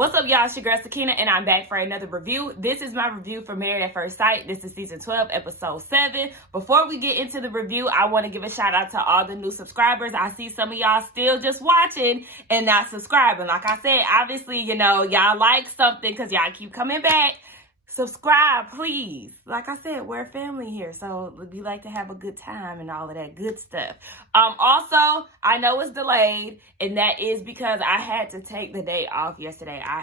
What's up, y'all? It's your girl, Sakina, and I'm back for another review. This is my review for Married at First Sight. This is season 12, episode 7. Before we get into the review, I want to give a shout out to all the new subscribers. I see some of y'all still just watching and not subscribing. Like I said, obviously, y'all like something because y'all keep coming back. Subscribe, please. Like I said, we're a family here, so we like to have a good time and all of that good stuff. Also, I know it's delayed, and that is because I had to take the day off yesterday. I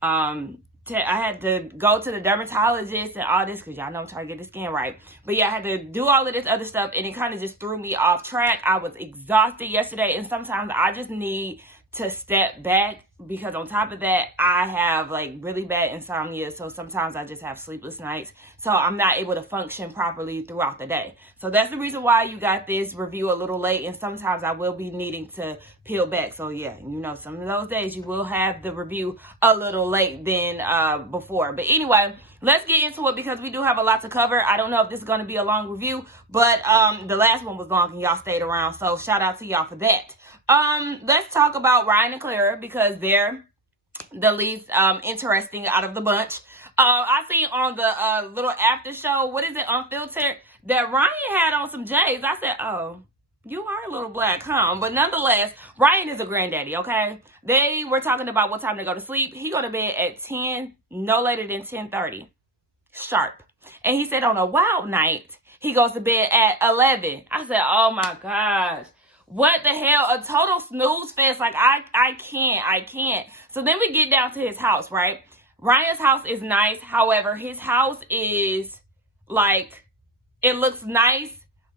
had to go to the dermatologist and all this because y'all know I'm trying to get the skin right. But yeah, I had to do all of this other stuff, and it kind of just threw me off track. I was exhausted yesterday, and sometimes I just need to step back because on top of that, I have like really bad insomnia. So sometimes I just have sleepless nights. So I'm not able to function properly throughout the day. So that's the reason why you got this review a little late. And sometimes I will be needing to peel back. So yeah, some of those days you will have the review a little late than before. But anyway, let's get into it because we do have a lot to cover. I don't know if this is going to be a long review, but the last one was long and y'all stayed around. So shout out to y'all for that. Let's talk about Ryan and Clara because they're the least interesting out of the bunch. I seen on the little after show, what is it, Unfiltered, that Ryan had on some J's. I said, oh, you are a little black, huh? But nonetheless, Ryan is a granddaddy, okay? They were talking about what time to go to sleep. He go to bed at 10, no later than 10:30, sharp. And he said on a wild night, he goes to bed at 11. I said, oh my gosh. What the hell? A total snooze fest. Like, I can't. So then we get down to his house, right? Ryan's house is nice. However, his house is, like, it looks nice.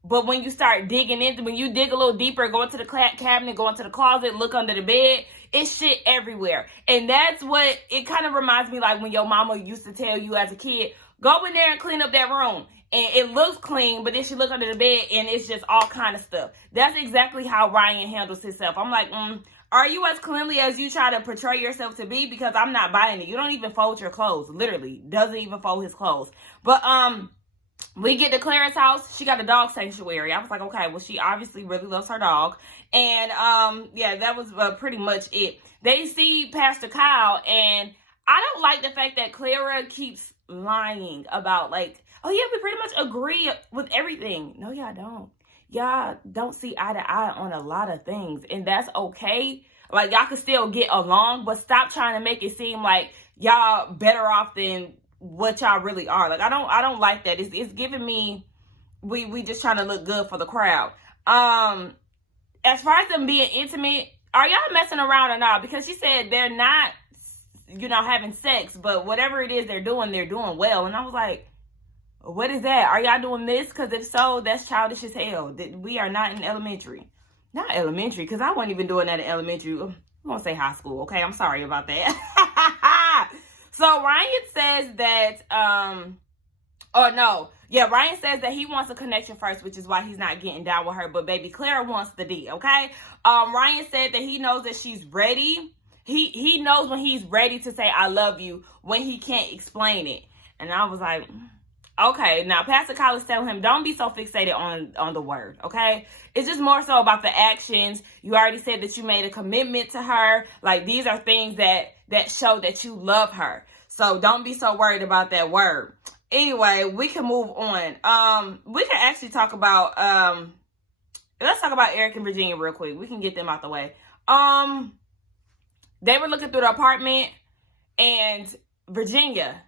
But when you start digging in, when you dig a little deeper, go into the cabinet, go into the closet, look under the bed, it's shit everywhere. And that's what, it kind of reminds me like when your mama used to tell you as a kid, go in there and clean up that room. And it looks clean, but then she look under the bed and it's just all kind of stuff. That's exactly how Ryan handles himself. I'm like, are you as cleanly as you try to portray yourself to be? Because I'm not buying it. You don't even fold your clothes. Literally. Doesn't even fold his clothes. But we get to Clara's house. She got a dog sanctuary. I was like, okay, well, she obviously really loves her dog. And yeah, that was pretty much it. They see Pastor Kyle, and I don't like the fact that Clara keeps lying about, like, oh yeah, we pretty much agree with everything. No, y'all don't. Y'all don't see eye to eye on a lot of things, and that's okay. Like, y'all can still get along, but stop trying to make it seem like y'all better off than what y'all really are. Like, I don't like that. It's giving me we just trying to look good for the crowd. As far as them being intimate, are y'all messing around or not? Because she said they're not, having sex, but whatever it is they're doing well. And I was like, what is that? Are y'all doing this? Because if so, that's childish as hell. We are not in elementary. Not elementary, because I wasn't even doing that in elementary. I'm going to say high school, okay? I'm sorry about that. So Ryan says that, Ryan says that he wants a connection first, which is why he's not getting down with her. But baby Clara wants the D, okay? Ryan said that he knows that she's ready. He knows when he's ready to say, I love you, when he can't explain it. And I was like, okay, now Pastor Kyle is telling him, don't be so fixated on the word, okay? It's just more so about the actions. You already said that you made a commitment to her. Like, these are things that show that you love her. So don't be so worried about that word. Anyway, we can move on. We can actually talk about, let's talk about Erik and Virginia real quick. We can get them out the way. They were looking through the apartment, and Virginia,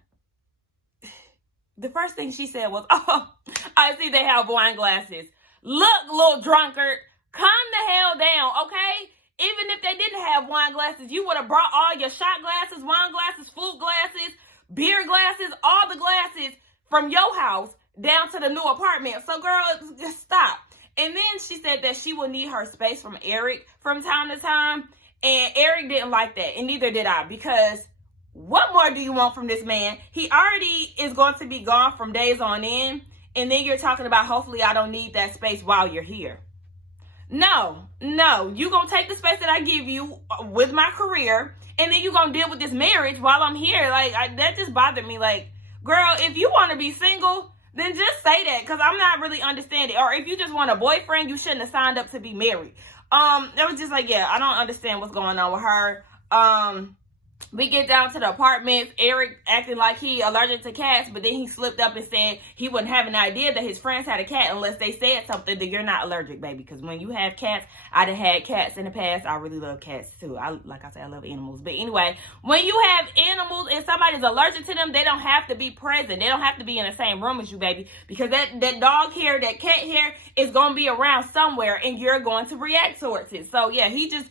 the first thing she said was, oh, I see they have wine glasses. Look, little drunkard, calm the hell down, okay? Even if they didn't have wine glasses, you would have brought all your shot glasses, wine glasses, food glasses, beer glasses, all the glasses from your house down to the new apartment. So, girl, just stop. And then she said that she will need her space from Erik from time to time. And Erik didn't like that, and neither did I, because what more do you want from this man? He already is going to be gone from days on end, and then you're talking about, hopefully I don't need that space while you're here. No, you're going to take the space that I give you with my career, and then you're going to deal with this marriage while I'm here. Like, that just bothered me. Like, girl, if you want to be single, then just say that, because I'm not really understanding. Or if you just want a boyfriend, you shouldn't have signed up to be married. That was just like, yeah, I don't understand what's going on with her. We get down to the apartments. Erik acting like he allergic to cats, but then he slipped up and said he wouldn't have an idea that his friends had a cat unless they said something that you're not allergic, baby. Because when you have cats, I'd have had cats in the past. I really love cats too. Like I said, I love animals. But anyway, when you have animals and somebody's allergic to them, they don't have to be present. They don't have to be in the same room as you, baby. Because that dog hair, that cat hair is going to be around somewhere and you're going to react towards it. So yeah, he just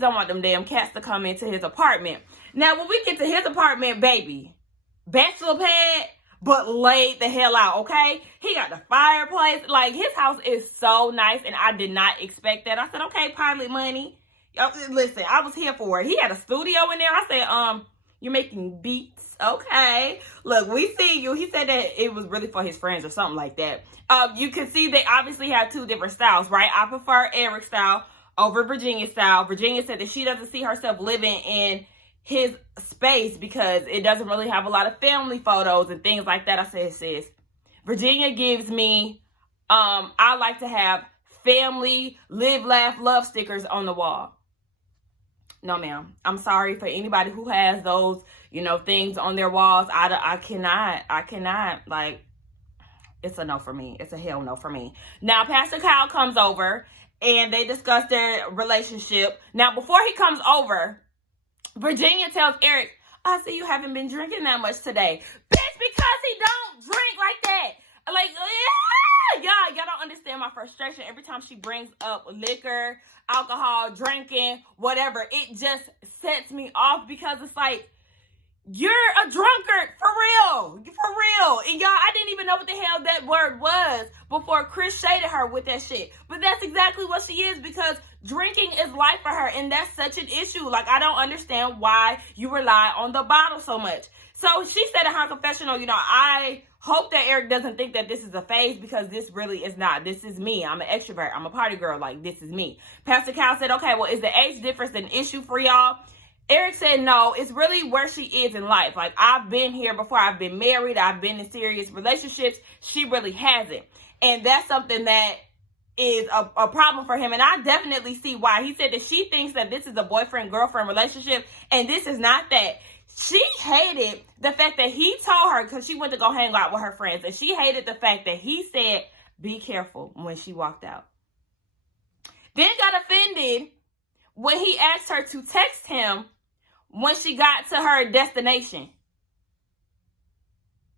don't want them damn cats to come into his apartment. Now, when we get to his apartment, baby, bachelor pad, but laid the hell out, okay? He got the fireplace. Like, his house is so nice, and I did not expect that. I said, okay, pilot money. Listen, I was here for it. He had a studio in there. I said, you're making beats, okay? Look, we see you. He said that it was really for his friends or something like that. You can see they obviously have two different styles, right? I prefer Erik's style over Virginia's style. Virginia said that she doesn't see herself living in his space because it doesn't really have a lot of family photos and things like that. I said, sis, Virginia gives me, I like to have family, live, laugh, love stickers on the wall. No, ma'am. I'm sorry for anybody who has those, things on their walls. I cannot, like, it's a no for me. It's a hell no for me. Now, Pastor Kyle comes over and they discuss their relationship. Now, before he comes over, Virginia tells Erik, I see you haven't been drinking that much today. Bitch, because he don't drink like that. Like, y'all don't understand my frustration. Every time she brings up liquor, alcohol, drinking, whatever, it just sets me off because it's like, you're a drunkard, for real. And y'all, I didn't even know what the hell that word was before Chris shaded her with that shit. But that's exactly what she is because drinking is life for her. And that's such an issue. Like, I don't understand why you rely on the bottle so much. So she said in her confessional, I hope that Erik doesn't think that this is a phase because this really is not. This is me. I'm an extrovert. I'm a party girl. Like, this is me. Pastor Cal said, okay, well, is the age difference an issue for y'all? Erik said, no, it's really where she is in life. Like, I've been here before. I've been married. I've been in serious relationships. She really hasn't. And that's something that is a problem for him. And I definitely see why. He said that she thinks that this is a boyfriend-girlfriend relationship. And this is not that. She hated the fact that he told her, because she went to go hang out with her friends. And she hated the fact that he said, be careful when she walked out. Then got offended when he asked her to text him when she got to her destination.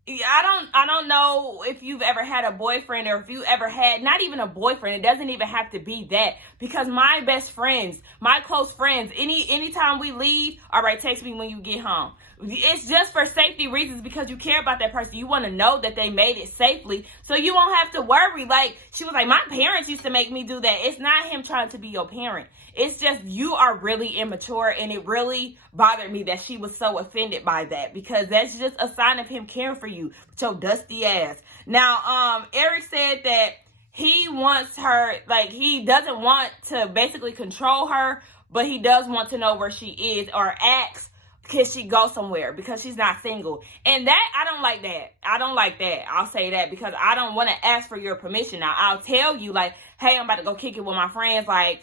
I don't know if you've ever had a boyfriend or if you ever had, not even a boyfriend. It doesn't even have to be that. Because my best friends, my close friends, anytime we leave, all right, text me when you get home. It's just for safety reasons because you care about that person. You want to know that they made it safely so you won't have to worry. Like, she was like, my parents used to make me do that. It's not him trying to be your parent. It's just you are really immature, and it really bothered me that she was so offended by that because that's just a sign of him caring for you with your dusty ass. Now, Erik said that he wants her, like, he doesn't want to basically control her, but he does want to know where she is or asks, can she go somewhere because she's not single. And that, I don't like that. I don't like that. I'll say that because I don't want to ask for your permission. Now, I'll tell you, like, hey, I'm about to go kick it with my friends, like,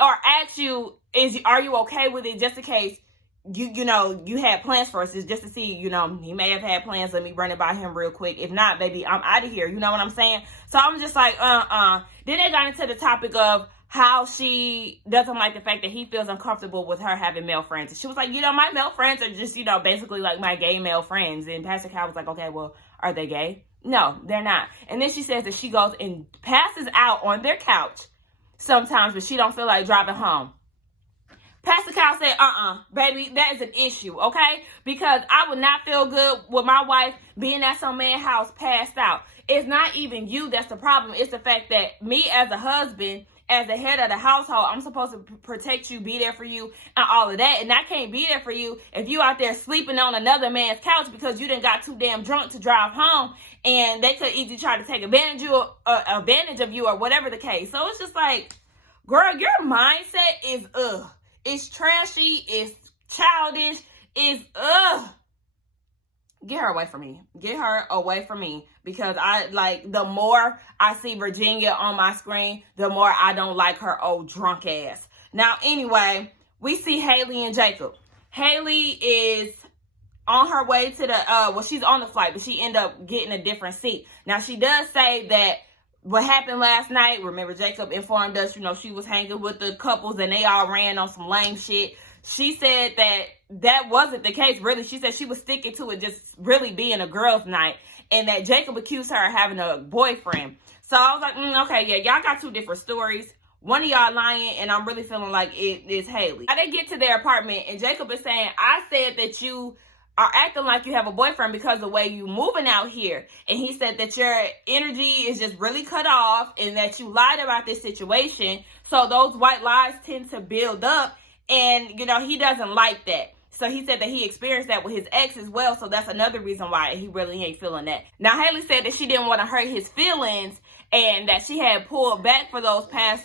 or ask you, are you okay with it just in case you had plans for us, just to see, he may have had plans. Let me run it by him real quick. If not, baby, I'm out of here. You know what I'm saying? So I'm just like, Then they got into the topic of how she doesn't like the fact that he feels uncomfortable with her having male friends. And she was like, my male friends are just, basically like my gay male friends. And Pastor Cal was like, okay, well, are they gay? No, they're not. And then she says that she goes and passes out on their couch sometimes, but she don't feel like driving home. Pastor Kyle said, baby, that is an issue, okay? Because I would not feel good with my wife being at some man's house passed out. It's not even you that's the problem. It's the fact that me as a husband, as the head of the household, I'm supposed to protect you, be there for you, and all of that. And I can't be there for you if you out there sleeping on another man's couch because you done got too damn drunk to drive home. And they could either try to take advantage of you or whatever the case. So it's just like, girl, your mindset is, It's trashy. It's childish. It's, Get her away from me. Get her away from me. Because the more I see Virginia on my screen, the more I don't like her old drunk ass. Now, anyway, we see Haley and Jacob. Haley is on her way to the, she's on the flight, but she ended up getting a different seat. Now, she does say that what happened last night, remember Jacob informed us, she was hanging with the couples and they all ran on some lame shit. She said that wasn't the case, really. She said she was sticking to it just really being a girls' night, and that Jacob accused her of having a boyfriend. So I was like, okay, yeah, y'all got two different stories. One of y'all lying, and I'm really feeling like it is Haley. Now, they get to their apartment, and Jacob is saying, I said that you are acting like you have a boyfriend because of the way you moving out here. And he said that your energy is just really cut off and that you lied about this situation. So those white lies tend to build up, and, he doesn't like that. So he said that he experienced that with his ex as well. So that's another reason why he really ain't feeling that. Now, Haley said that she didn't want to hurt his feelings and that she had pulled back for those past...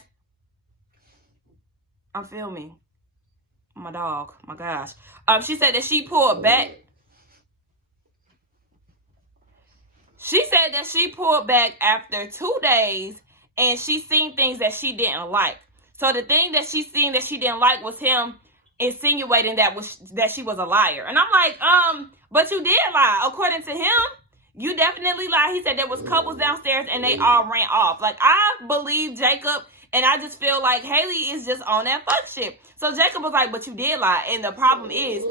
I'm filming. My dog. My gosh. She said that she pulled back. She said that she pulled back after 2 days and she seen things that she didn't like. So the thing that she seen that she didn't like was him insinuating that she was a liar. And I'm like, but you did lie. According to him, you definitely lied. He said there was couples downstairs and they all ran off. Like, I believe Jacob, and I just feel like Haley is just on that fuck shit. So Jacob was like, but you did lie. And the problem is,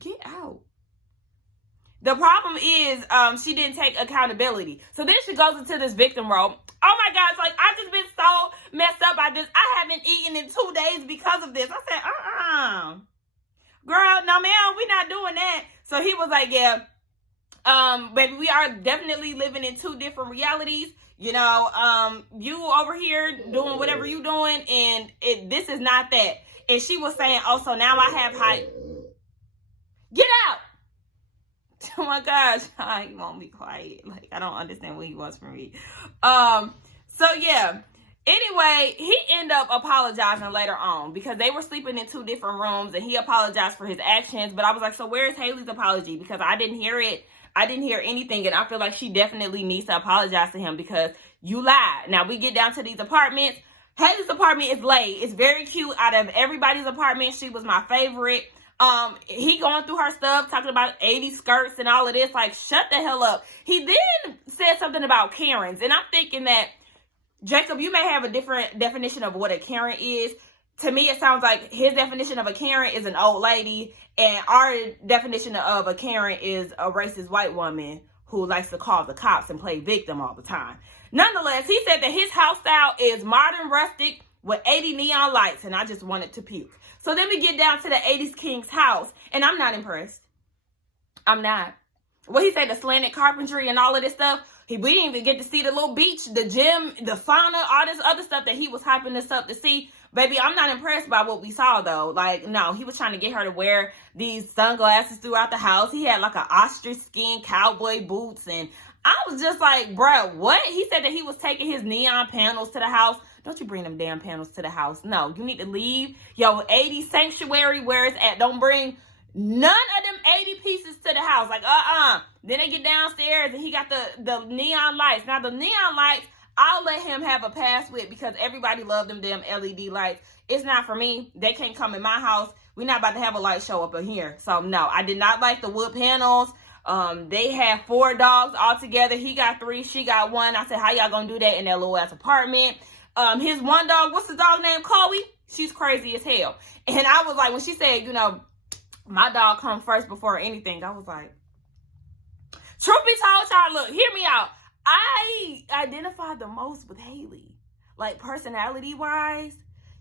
get out. The problem is she didn't take accountability. So then she goes into this victim role. Oh my gosh, like, I just been so messed up by this. I haven't eaten in 2 days because of this. I said, girl, no ma'am, we not doing that. So he was like, yeah, baby, we are definitely living in 2 different realities. You over here doing whatever you doing, and this is not that. And she was saying, oh, so now I have high. Get out. Oh my gosh, he won't be quiet. Like, I don't understand what he wants from me. So yeah. Anyway, he ended up apologizing later on because they were sleeping in 2 different rooms and he apologized for his actions. But I was like, so where's Haley's apology? Because I didn't hear it. I didn't hear anything. And I feel like she definitely needs to apologize to him because you lied. Now we get down to these apartments. Haley's apartment is laid. It's very cute. Out of everybody's apartment, she was my favorite. He going through her stuff, talking about 80 skirts and all of this. Like, shut the hell up. He then said something about Karens. And I'm thinking that, Jacob, you may have a different definition of what a Karen is. To me, it sounds like his definition of a Karen is an old lady. And our definition of a Karen is a racist white woman who likes to call the cops and play victim all the time. Nonetheless, he said that his house style is modern rustic with 80 neon lights. And I just wanted to puke. So then we get down to the 80s King's house, and I'm not impressed. I'm not. What he said, the slanted carpentry and all of this stuff, we didn't even get to see the little beach, the gym, the sauna, all this other stuff that he was hyping us up to see. Baby, I'm not impressed by what we saw, though. Like, no, he was trying to get her to wear these sunglasses throughout the house. He had like an ostrich skin cowboy boots, and I was just like, bruh, what? He said that he was taking his neon panels to the house. Don't you bring them damn panels to the house. No, you need to leave your 80 sanctuary where it's at. Don't bring none of them 80 pieces to the house. Like, Then they get downstairs and he got the neon lights. Now, the neon lights, I'll let him have a pass with because everybody loved them damn LED lights. It's not for me. They can't come in my house. We're not about to have a light show up in here. So, no, I did not like the wood panels. They had 4 dogs all together. He got 3, she got 1. I said, how y'all gonna do that in that little ass apartment? His one dog, what's the dog name? Chloe? She's crazy as hell. And I was like, when she said, my dog comes first before anything, I was like, truth be told, y'all, look, hear me out. I identified the most with Haley. Like, personality-wise,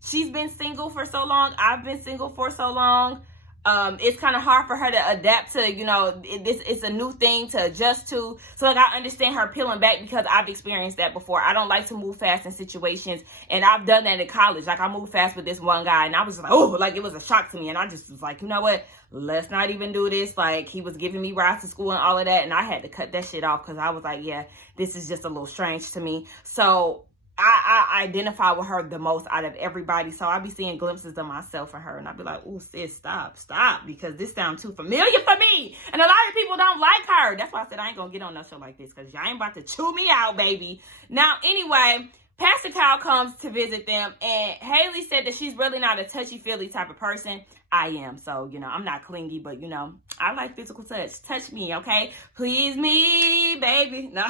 she's been single for so long. I've been single for so long. It's kind of hard for her to adapt to, it's a new thing to adjust to. So, like, I understand her peeling back because I've experienced that before. I don't like to move fast in situations, and I've done that in college. Like, I moved fast with this one guy, and I was just like, oh, like, it was a shock to me. And I just was like, you know what? Let's not even do this. Like, he was giving me rides to school and all of that, and I had to cut that shit off because I was like, yeah, this is just a little strange to me. So, I identify with her the most out of everybody. So I'll be seeing glimpses of myself in her. And I'll be like, oh, sis, stop. Because this sounds too familiar for me. And a lot of people don't like her. That's why I said I ain't going to get on no show like this. Because y'all ain't about to chew me out, baby. Now, anyway, Pastor Kyle comes to visit them, and Haley said that she's really not a touchy-feely type of person. I am, so, you know, I'm not clingy, but, you know, I like physical touch. Touch me, okay? Please me, baby. No.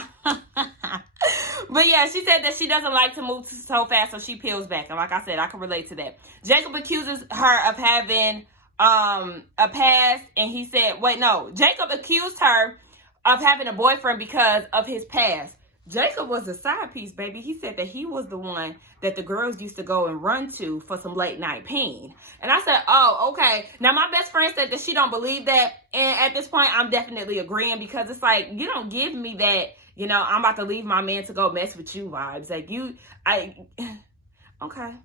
But, yeah, she said that she doesn't like to move so fast, so she peels back. And like I said, I can relate to that. Jacob accuses her of having a past, and he said, wait, no. Jacob accused her of having a boyfriend because of his past. Jacob was a side piece, baby. He said that he was the one that the girls used to go and run to for some late night pain. And I said, oh, okay. Now, my best friend said that she don't believe that. And at this point, I'm definitely agreeing, because it's like, you don't give me that, you know, I'm about to leave my man to go mess with you vibes. Like, okay.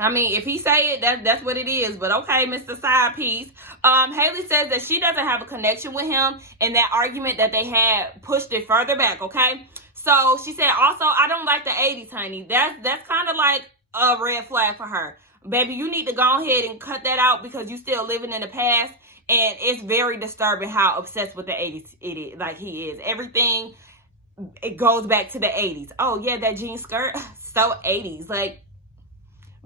I mean, if he say it, that's what it is. But okay, Mr. Side Piece. Haley says that she doesn't have a connection with him, and that argument that they had pushed it further back, okay? So she said, also, I don't like the 80s, honey. That's kind of like a red flag for her. Baby, you need to go ahead and cut that out, because you still living in the past, and it's very disturbing how obsessed with the 80s it is. Like, he is. Everything, it goes back to the 80s. Oh, yeah, that jean skirt, so 80s. Like,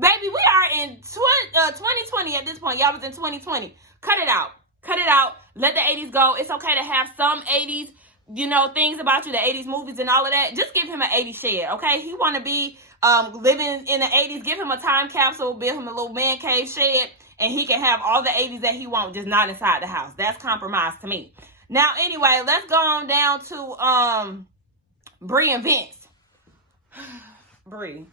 baby, we are in 2020 at this point. Y'all was in 2020. Cut it out. Cut it out. Let the 80s go. It's okay to have some 80s, you know, things about you, the 80s movies and all of that. Just give him an 80s shed, okay? He want to be living in the 80s. Give him a time capsule. Build him a little man cave shed. And he can have all the 80s that he wants, just not inside the house. That's compromise to me. Now, anyway, let's go on down to Bree and Vince. Bree.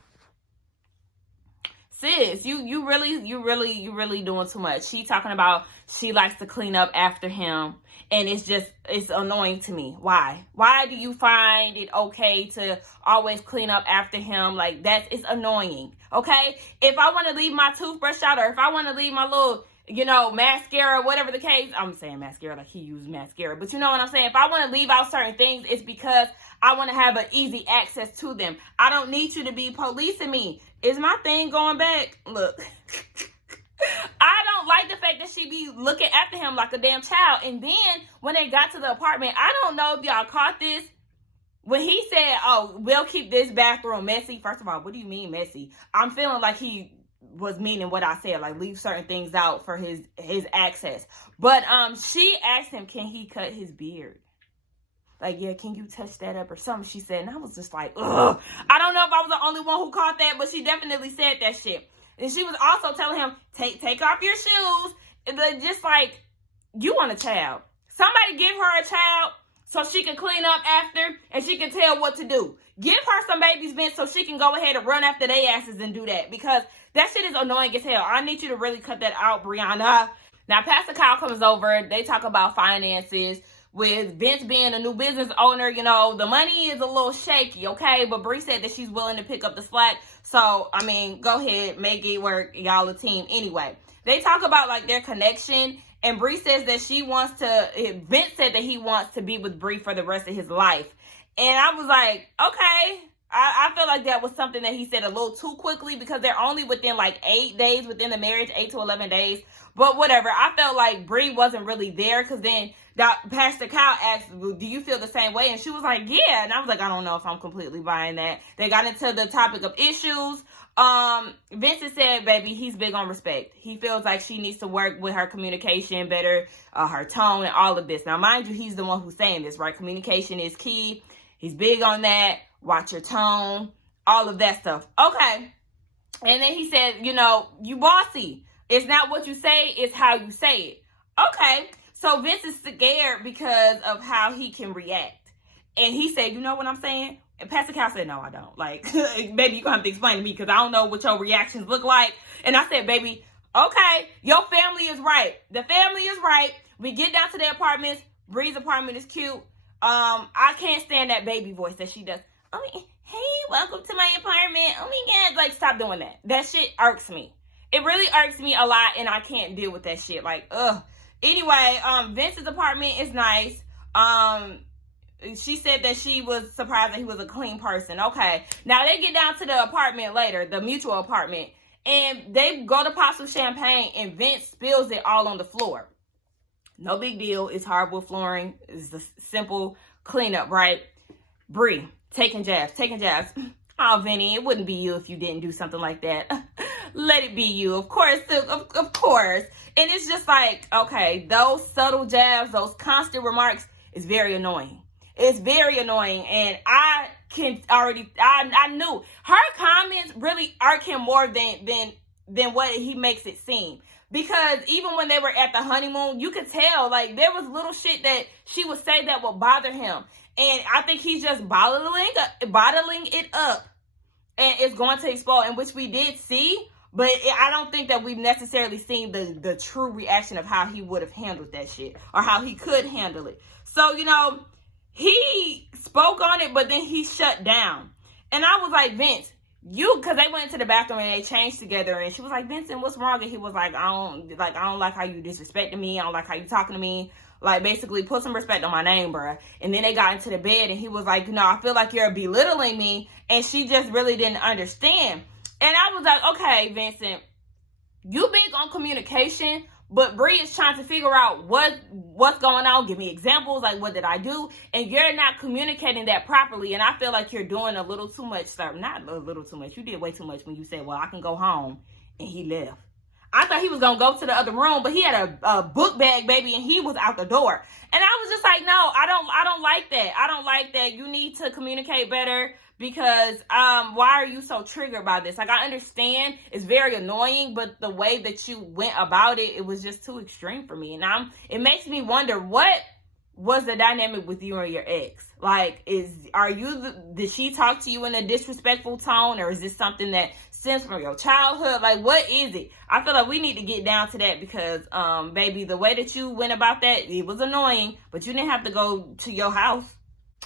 Sis, you really doing too much. She talking about she likes to clean up after him, and it's annoying to me. Why do you find it okay to always clean up after him? Like, it's annoying. Okay, if I want to leave my toothbrush out, or if I want to leave my little, you know, mascara, whatever the case, I'm saying mascara like he used mascara, but you know what I'm saying? If I want to leave out certain things, it's because I want to have an easy access to them. I don't need you to be policing me. Is my thing going back? Look. I don't like the fact that she be looking after him like a damn child. And then when they got to the apartment, I don't know if y'all caught this. When he said, oh, we'll keep this bathroom messy. First of all, what do you mean messy? I'm feeling like he was meaning what I said, like leave certain things out for his access. But she asked him, can he cut his beard? Like, yeah, can you touch that up or something? She said, and I was just like, ugh. I don't know if I was the only one who caught that, but she definitely said that shit. And she was also telling him, take off your shoes. And just like, you want a child. Somebody give her a child so she can clean up after, and she can tell what to do. Give her some babies, Vince, so she can go ahead and run after their asses and do that. Because that shit is annoying as hell. I need you to really cut that out, Brianna. Now, Pastor Kyle comes over. They talk about finances. With Vince being a new business owner, you know, the money is a little shaky, okay? But Bree said that she's willing to pick up the slack. So, I mean, go ahead, make it work. Y'all a team anyway. They talk about, like, their connection. And Bree says that Vince said that he wants to be with Bree for the rest of his life. And I was like, okay. I feel like that was something that he said a little too quickly, because they're only within like 8 days within the marriage, 8 to 11 days. But whatever. I felt like Bree wasn't really there, because then Pastor Kyle asked, well, do you feel the same way? And she was like, yeah. And I was like, I don't know if I'm completely buying that. They got into the topic of issues. Vincent said, baby, he's big on respect. He feels like she needs to work with her communication better, her tone, and all of this. Now, mind you, he's the one who's saying this, right? Communication is key. He's big on that. Watch your tone, all of that stuff. Okay. And then he said, you know, you bossy. It's not what you say, it's how you say it. Okay. So Vince is scared because of how he can react. And he said, you know what I'm saying? And Pastor Cal said, no, I don't. Like, baby, you're going to have to explain to me, because I don't know what your reactions look like. And I said, baby, okay, your family is right. The family is right. We get down to the apartments. Bree's apartment is cute. I can't stand that baby voice that she does. I mean, hey, welcome to my apartment. Oh my God. Like, stop doing that. That shit irks me. It really irks me a lot, and I can't deal with that shit. Like, ugh. Anyway, Vince's apartment is nice. She said that she was surprised that he was a clean person. Okay. Now, they get down to the apartment later, the mutual apartment, and they go to pop some champagne, and Vince spills it all on the floor. No big deal. It's hardwood flooring. It's a simple cleanup, right? Bree. Taking jabs. Oh, Vinny, it wouldn't be you if you didn't do something like that. Let it be you. Of course, of course. And it's just like, okay, those subtle jabs, those constant remarks is very annoying. It's very annoying. And I knew her comments really irk him more than what he makes it seem. Because even when they were at the honeymoon, you could tell, like, there was little shit that she would say that would bother him. And I think he's just bottling it up. And it's going to explode, in which we did see. But I don't think that we've necessarily seen the true reaction of how he would have handled that shit. Or how he could handle it. So, you know, he spoke on it, but then he shut down. And I was like, Vince, because they went into the bathroom and they changed together, and she was like, Vincent, what's wrong? And he was like, I don't like how you disrespecting me. I don't like how you talking to me. Like, basically, put some respect on my name, bruh. And then they got into the bed, and he was like, I feel like you're belittling me. And she just really didn't understand. And I was like, okay, Vincent, you big on communication, but Bree is trying to figure out what's going on. Give me examples, like, what did I do? And you're not communicating that properly. And I feel like you're doing a little too much, sir. Not a little too much. You did way too much when you said, well, I can go home. And he left. I thought he was going to go to the other room, but he had a book bag, baby, and he was out the door. And I was just like, no, I don't like that. I don't like that. You need to communicate better, because why are you so triggered by this? Like, I understand it's very annoying, but the way that you went about it, it was just too extreme for me. And it makes me wonder, what was the dynamic with you and your ex? Like, did she talk to you in a disrespectful tone, or is this something that stems from your childhood? Like, what is it? I feel like we need to get down to that, because, baby, the way that you went about that, it was annoying, but you didn't have to go to your house.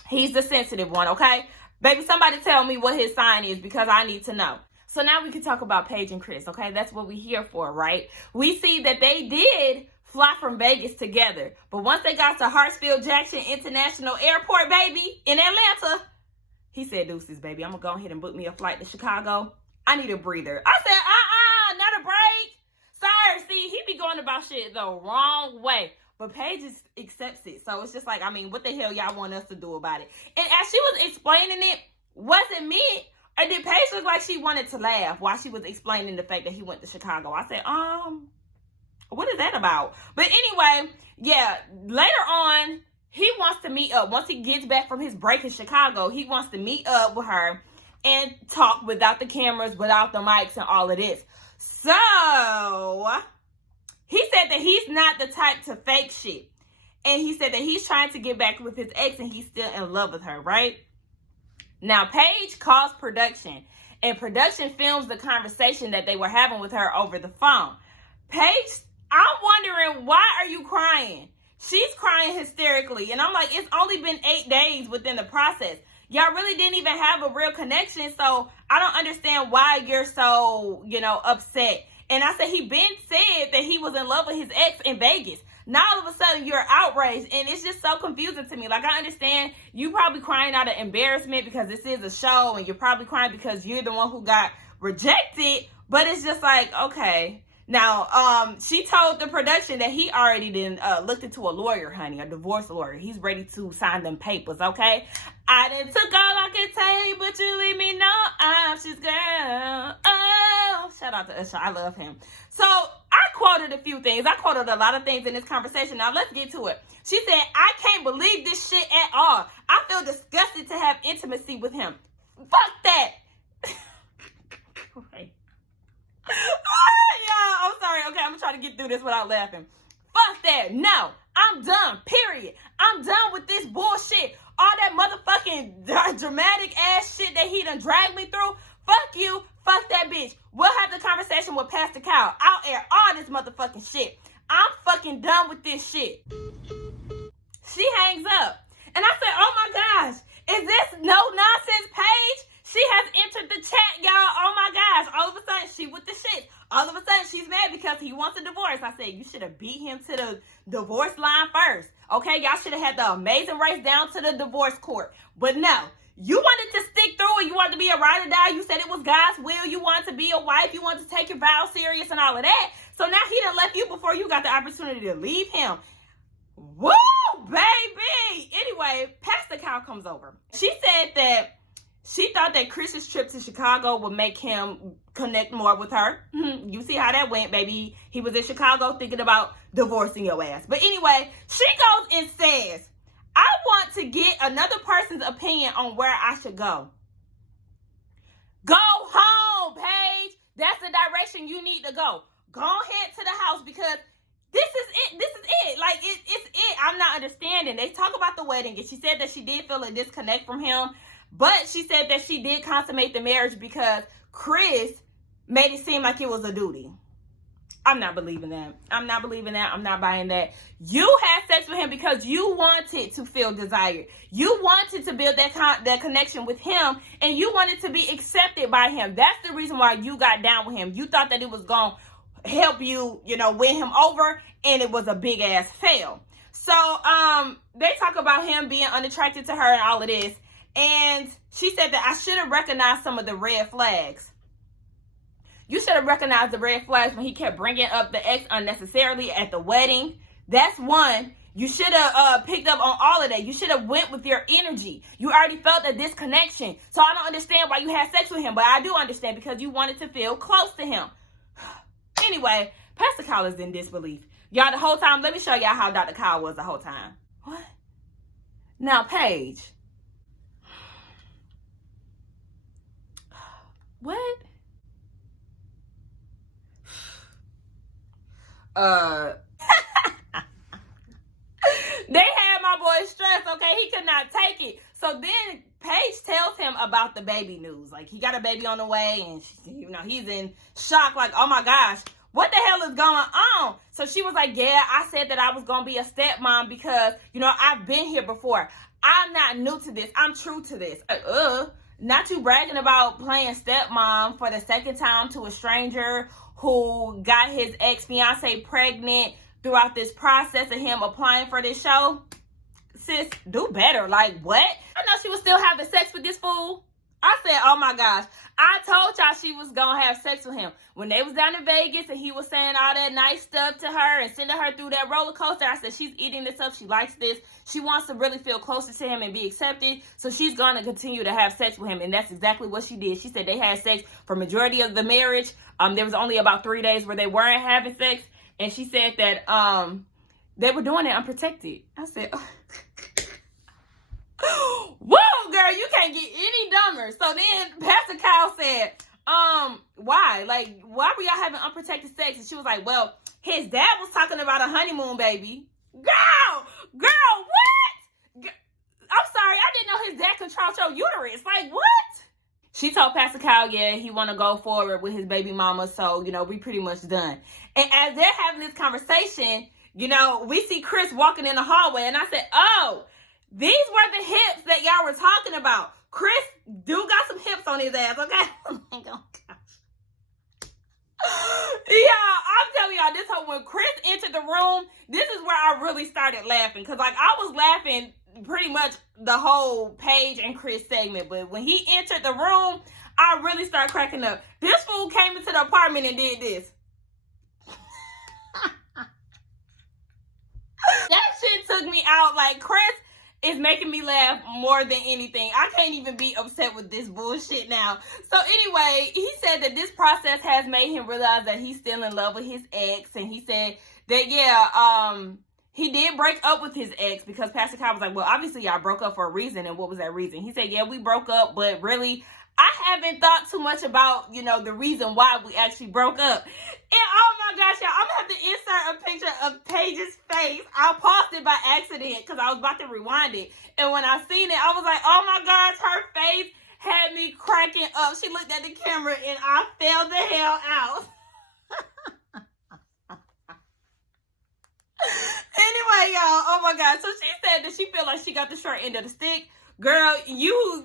He's the sensitive one, okay? Baby, somebody tell me what his sign is, because I need to know. So now we can talk about Paige and Chris, okay? That's what we're here for, right? We see that they did fly from Vegas together. But once they got to Hartsfield-Jackson International Airport, baby, in Atlanta, he said, deuces, baby, I'm going to go ahead and book me a flight to Chicago. I need a breather. I said, not a break. Sir, see, he be going about shit the wrong way. But Paige just accepts it. So it's just like, I mean, what the hell y'all want us to do about it? And as she was explaining it, was it me? Or did Paige look like she wanted to laugh while she was explaining the fact that he went to Chicago? I said, what is that about? But anyway, yeah, later on, he wants to meet up. Once he gets back from his break in Chicago, he wants to meet up with her and talk without the cameras, without the mics and all of this. So he said that he's not the type to fake shit. And he said that he's trying to get back with his ex and he's still in love with her, right? Now, Paige calls production, and production films the conversation that they were having with her over the phone. Paige, I'm wondering, why are you crying? She's crying hysterically. And I'm like, it's only been 8 days within the process. Y'all really didn't even have a real connection. So I don't understand why you're so, upset. And I said, he been said that he was in love with his ex in Vegas. Now all of a sudden you're outraged, and it's just so confusing to me. Like, I understand you probably crying out of embarrassment because this is a show, and you're probably crying because you're the one who got rejected. But it's just like, okay. Now, she told the production that he already looked into a lawyer, honey, a divorce lawyer. He's ready to sign them papers, okay? I done took all I could take, but you leave me no options, girl. Oh, shout out to Usher. I love him. So I quoted a few things. I quoted a lot of things in this conversation. Now let's get to it. She said, I can't believe this shit at all. I feel disgusted to have intimacy with him. Fuck that. Right. Yeah, I'm sorry. Okay, I'm gonna try to get through this without laughing. Fuck that. No, I'm done. Period. I'm done with this bullshit. All that motherfucking dramatic ass shit that he done dragged me through. Fuck you. Fuck that bitch. We'll have the conversation with Pastor Kyle. I'll air all this motherfucking shit. I'm fucking done with this shit. She hangs up. And I said, oh my gosh, is this no nonsense Paige? She has entered the chat, y'all. Oh my gosh. All of a sudden, she with the shit. All of a sudden, she's mad because he wants a divorce. I said, you should have beat him to the divorce line first. Okay, y'all should have had the Amazing Race down to the divorce court. But no, you wanted to stick through it. You wanted to be a ride or die. You said it was God's will. You wanted to be a wife. You wanted to take your vows serious and all of that. So now he done left you before you got the opportunity to leave him. Woo, baby. Anyway, Pastor Kyle comes over. She said that She thought that Chris's trip to Chicago would make him connect more with her. You see how that went, baby. He was in Chicago thinking about divorcing your ass. But anyway, she goes and says, I want to get another person's opinion on where I should go. Go home, Paige. That's the direction you need to go. Go ahead to the house because this is it. This is it. Like, it's it. I'm not understanding. They talk about the wedding, and she said that she did feel a disconnect from him, but she said that she did consummate the marriage because Chris made it seem like it was a duty. I'm not believing that. I'm not believing that. I'm not buying that. You had sex with him because you wanted to feel desired. You wanted to build that connection with him, and you wanted to be accepted by him. That's the reason why you got down with him. You thought that it was going to help you, win him over, and it was a big ass fail. So, they talk about him being unattracted to her and all of this, and she said that I should have recognized some of the red flags. You should have recognized the red flags when he kept bringing up the ex unnecessarily at the wedding. That's one. You should have picked up on all of that. You should have went with your energy. You already felt a disconnection. So I don't understand why you had sex with him, but I do understand because you wanted to feel close to him. Anyway, Pastor Kyle is in disbelief. Y'all, the whole time, let me show y'all how Dr. Kyle was the whole time. What? Now, Paige. What? They had my boy stressed, okay? He could not take it. So then Paige tells him about the baby news. Like, he got a baby on the way, and he's in shock, like, oh my gosh, what the hell is going on? So she was like, yeah, I said that I was going to be a stepmom because, I've been here before. I'm not new to this. I'm true to this. Not you bragging about playing stepmom for the second time to a stranger who got his ex-fiance pregnant throughout this process of him applying for this show. Sis, do better. Like, what? I know she was still having sex with this fool. I said, oh my gosh. I told y'all she was going to have sex with him. When they was down in Vegas and he was saying all that nice stuff to her and sending her through that roller coaster, I said, she's eating this up. She likes this. She wants to really feel closer to him and be accepted. So she's going to continue to have sex with him. And that's exactly what she did. She said they had sex for majority of the marriage. There was only about 3 days where they weren't having sex. And she said that they were doing it unprotected. I said, whoa, girl, you can't get any dumber. So then Pastor Kyle said, why? Like, why were y'all having unprotected sex? And she was like, well, his dad was talking about a honeymoon baby. Girl, what? I'm sorry, I didn't know his dad controlled your uterus. Like, what? She told Pastor Kyle, yeah, he want to go forward with his baby mama. So, we pretty much done. And as they're having this conversation, we see Chris walking in the hallway. And I said, oh, these were the hips that y'all were talking about. Chris do got some hips on his ass, okay? Oh gosh. Yeah, I'm telling y'all, this whole, when Chris entered the room, this is where I really started laughing. Because, like, I was laughing pretty much the whole Paige and Chris segment. But when he entered the room, I really started cracking up. This fool came into the apartment and did this. That shit took me out. Like, Chris is making me laugh more than anything. I can't even be upset with this bullshit now. So anyway, he said that this process has made him realize that he's still in love with his ex. And he said that, yeah, he did break up with his ex because Pastor Kyle was like, well, obviously y'all broke up for a reason. And what was that reason? He said, yeah, we broke up, but really, I haven't thought too much about, the reason why we actually broke up. And oh my gosh, y'all, I'm going to have to insert a picture of Paige's face. I paused it by accident because I was about to rewind it. And when I seen it, I was like, oh my gosh, her face had me cracking up. She looked at the camera and I fell the hell out. Anyway, y'all, oh my God. So she said that she feel like she got the short end of the stick. Girl, you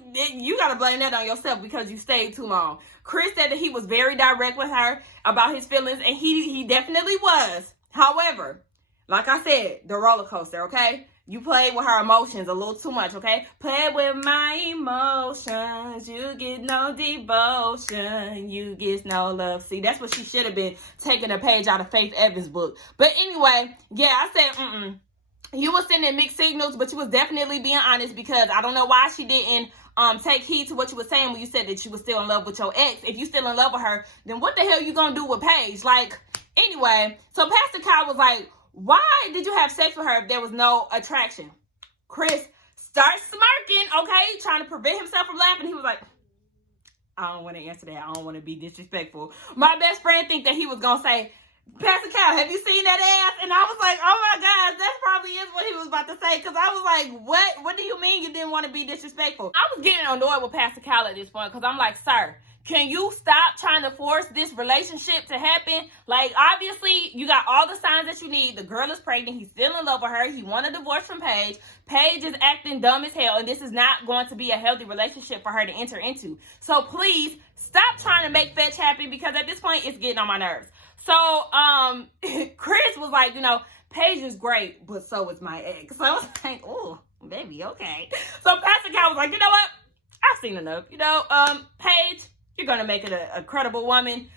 got to blame that on yourself because you stayed too long. Chris said that he was very direct with her about his feelings, and he definitely was. However, like I said, the roller coaster, okay? You played with her emotions a little too much, okay? Play with my emotions. You get no devotion. You get no love. See, that's what she should have been taking a page out of Faith Evans' book. But anyway, yeah, I said, You was sending mixed signals, but you was definitely being honest because I don't know why she didn't take heed to what you were saying when you said that you were still in love with your ex. If you still in love with her, then what the hell you gonna do with Paige? Like, anyway, so Pastor Kyle was like, why did you have sex with her if there was no attraction? Chris starts smirking, okay, trying to prevent himself from laughing. He was like, I don't want to answer that. I don't want to be disrespectful. My best friend think that he was going to say, Pastor Kyle, have you seen that ass? And I was like, oh my God, that probably is what he was about to say. Because I was like, what? What do you mean you didn't want to be disrespectful? I was getting annoyed with Pastor Kyle at this point because I'm like, sir, can you stop trying to force this relationship to happen? Like, obviously, you got all the signs that you need. The girl is pregnant. He's still in love with her. He won a divorce from Paige. Paige is acting dumb as hell, and this is not going to be a healthy relationship for her to enter into. So please stop trying to make fetch happen, because at this point, it's getting on my nerves. So Chris was like, you know, Paige is great, but so is my ex. So I was like, oh, baby, okay. So Pastor Kyle was like, you know what? I've seen enough. You know, Paige, you're going to make it a credible woman.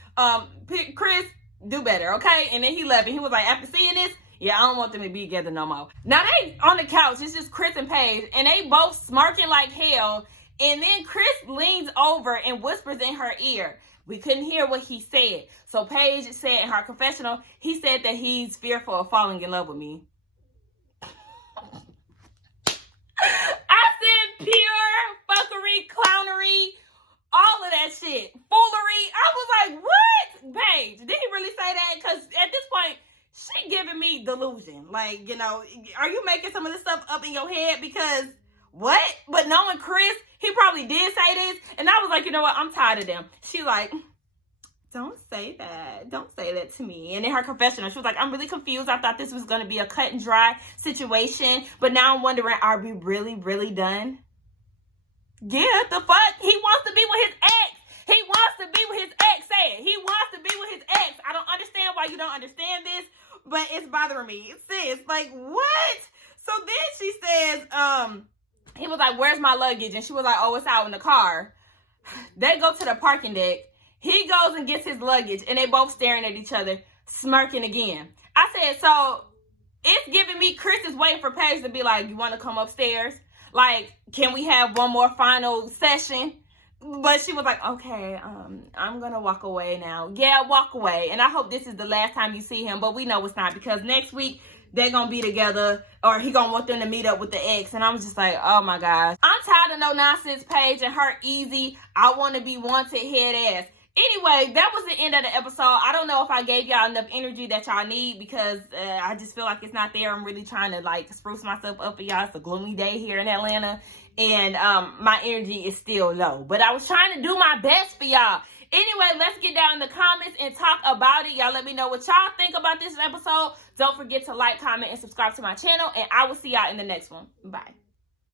Chris, do better, okay? And then he left, and he was like, after seeing this, yeah, I don't want them to be together no more. Now, they on the couch. It's just Chris and Paige, and they both smirking like hell. And then Chris leans over and whispers in her ear. We couldn't hear what he said. So Paige said in her confessional, he said that he's fearful of falling in love with me. I said pure fuckery, clownery, all of that shit. Foolery. I was like, what? Paige, did he really say that? Because at this point, she giving me delusion. Like, you know, are you making some of this stuff up in your head? Because what? But knowing Chris, he probably did say this. And I was like, you know what? I'm tired of them. She like, don't say that. Don't say that to me. And in her confessional, she was like, I'm really confused. I thought this was going to be a cut and dry situation. But now I'm wondering, are we really, really done? Yeah, the fuck? He wants to be with his ex. He wants to be with his ex. Say it. He wants to be with his ex. I don't understand why you don't understand this, but it's bothering me. Sis, like, what? So then she says, he was like, where's my luggage? And she was like, oh, it's out in the car. They go to the parking deck. He goes and gets his luggage, and they both staring at each other, smirking again. I said, so it's giving me Chris is waiting for Paige to be like, you want to come upstairs? Like, can we have one more final session? But she was like, okay, I'm going to walk away now. Yeah, walk away. And I hope this is the last time you see him. But we know it's not, because next week they're going to be together, or he going to want them to meet up with the ex. And I was just like, oh my gosh. I'm tired of no nonsense Paige and her easy, I want to be wanted head ass. Anyway, that was the end of the episode. I don't know if I gave y'all enough energy that y'all need, because I just feel like it's not there. I'm really trying to like spruce myself up for y'all. It's a gloomy day here in Atlanta, and my energy is still low. But I was trying to do my best for y'all. Anyway, let's get down in the comments and talk about it. Y'all let me know what y'all think about this episode. Don't forget to like, comment, and subscribe to my channel, and I will see y'all in the next one. Bye.